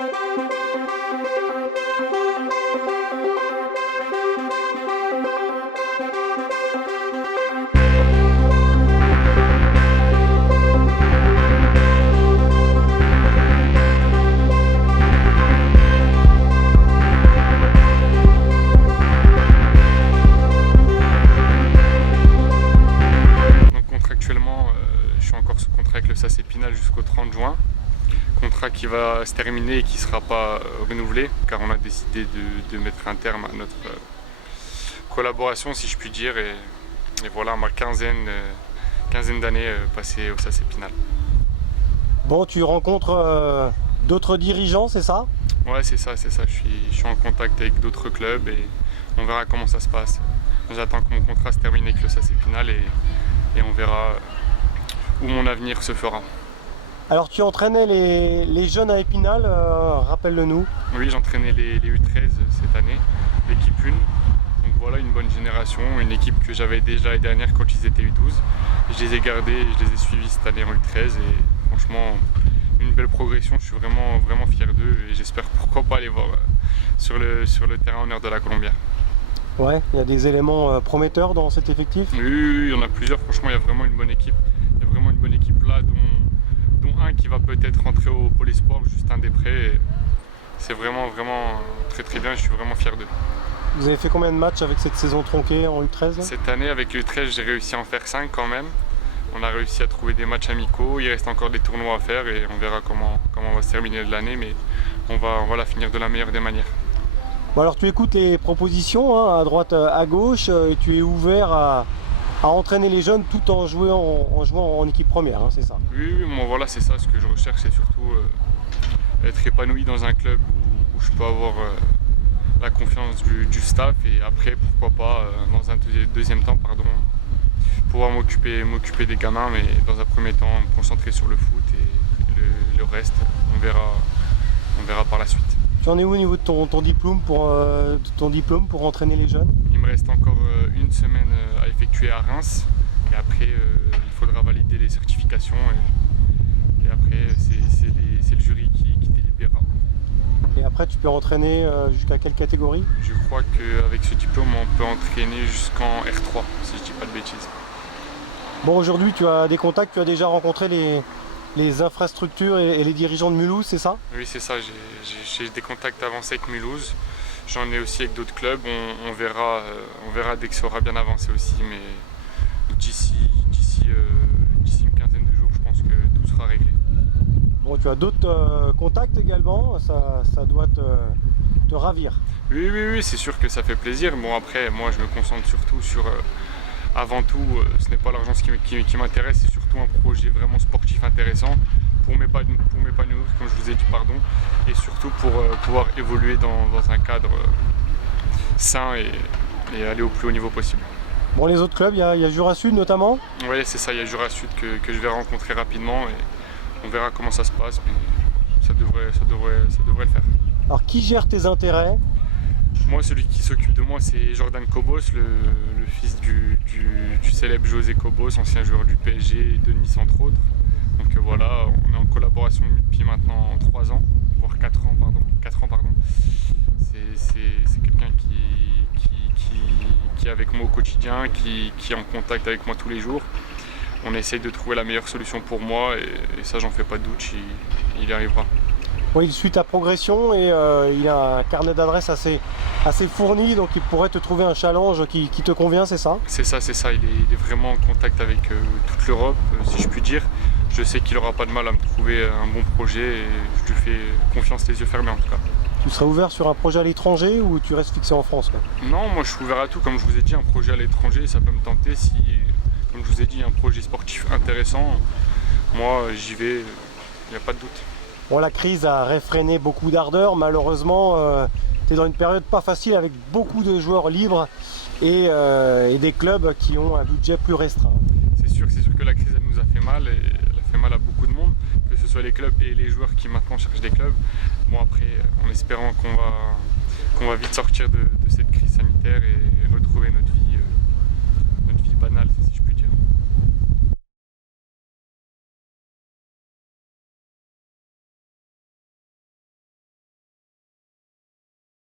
Avec le SAS Épinal jusqu'au 30 juin, contrat qui va se terminer et qui ne sera pas renouvelé car on a décidé de mettre un terme à notre collaboration, si je puis dire, et voilà ma quinzaine d'années passées au SAS Épinal. Bon, tu rencontres d'autres dirigeants, c'est ça? Ouais, c'est ça, je suis en contact avec d'autres clubs et on verra comment ça se passe. J'attends que mon contrat se termine avec le SAS Épinal et on verra où mon avenir se fera. Alors tu entraînais les jeunes à Épinal, rappelle-le-nous. Oui, j'entraînais les U13 cette année, l'équipe 1. Donc voilà, une bonne génération, une équipe que j'avais déjà l'année dernière quand ils étaient U12. Je les ai gardés, je les ai suivis cette année en U13 et franchement, une belle progression. Je suis vraiment fier d'eux et j'espère pourquoi pas les voir sur le terrain honneur de la Colombière. Ouais, il y a des éléments prometteurs dans cet effectif? Oui, il y en a plusieurs. Franchement, il y a vraiment une bonne équipe. Il y a vraiment une bonne équipe là, dont un qui va peut-être rentrer au Pôle Espoir, Justin Després. C'est vraiment très bien, je suis vraiment fier d'eux. Vous avez fait combien de matchs avec cette saison tronquée en U13? Cette année, avec U13, j'ai réussi à en faire 5 quand même. On a réussi à trouver des matchs amicaux, il reste encore des tournois à faire et on verra comment on va se terminer de l'année, mais on va la finir de la meilleure des manières. Bon, alors tu écoutes les propositions hein, à droite, à gauche, et tu es ouvert à entraîner les jeunes tout en jouant en équipe première, hein, c'est ça? Oui, moi voilà, c'est ça, ce que je recherche, c'est surtout être épanoui dans un club où je peux avoir la confiance du staff et après, pourquoi pas, dans un deuxième temps, pouvoir m'occuper des gamins, mais dans un premier temps, me concentrer sur le foot et le reste, on verra par la suite. Tu en es où au niveau de ton diplôme pour entraîner les jeunes? Il me reste encore une semaine à effectuer à Reims et après il faudra valider les certifications et après c'est le jury qui délibérera. Et après tu peux entraîner jusqu'à quelle catégorie? Je crois qu'avec ce diplôme on peut entraîner jusqu'en R3 si je dis pas de bêtises. Bon, aujourd'hui tu as des contacts, tu as déjà rencontré les infrastructures et les dirigeants de Mulhouse, c'est ça? Oui, c'est ça, j'ai des contacts avancés avec Mulhouse, j'en ai aussi avec d'autres clubs, on verra dès que ça aura bien avancé aussi, mais d'ici une quinzaine de jours, je pense que tout sera réglé. Bon, tu as d'autres contacts également, ça doit te ravir. Oui, c'est sûr que ça fait plaisir. Bon, après, moi je me concentre surtout sur... avant tout, ce n'est pas l'argent qui m'intéresse, c'est surtout un projet vraiment sportif intéressant pour m'épanouir, comme je vous ai dit, et surtout pour pouvoir évoluer dans un cadre sain et aller au plus haut niveau possible. Bon, les autres clubs, il y a Jura Sud notamment? Oui, c'est ça, il y a Jura Sud que je vais rencontrer rapidement et on verra comment ça se passe, mais ça devrait le faire. Alors, qui gère tes intérêts? Moi, celui qui s'occupe de moi, c'est Jordan Cobos, le fils du célèbre José Cobos, ancien joueur du PSG et de Nice entre autres. Donc voilà, on est en collaboration depuis maintenant 3 ans, voire 4 ans. C'est quelqu'un qui est avec moi au quotidien, qui est en contact avec moi tous les jours. On essaye de trouver la meilleure solution pour moi et ça, j'en fais pas de doute, il y arrivera. Oui, il suit ta progression et il a un carnet d'adresses assez fourni, donc il pourrait te trouver un challenge qui te convient, c'est ça? C'est ça, il est vraiment en contact avec toute l'Europe, si je puis dire. Je sais qu'il n'aura pas de mal à me trouver un bon projet et je lui fais confiance les yeux fermés en tout cas. Tu serais ouvert sur un projet à l'étranger ou tu restes fixé en France quoi? Non, moi je suis ouvert à tout, comme je vous ai dit, un projet à l'étranger, ça peut me tenter si, comme je vous ai dit, un projet sportif intéressant, moi j'y vais, il n'y a pas de doute. Bon, la crise a réfréné beaucoup d'ardeur, malheureusement tu es dans une période pas facile avec beaucoup de joueurs libres et des clubs qui ont un budget plus restreint. C'est sûr que la crise elle nous a fait mal et elle a fait mal à beaucoup de monde, que ce soit les clubs et les joueurs qui maintenant cherchent des clubs. Bon après, en espérant qu'on va vite sortir de cette crise sanitaire et retrouver notre vie banale, si je puis dire.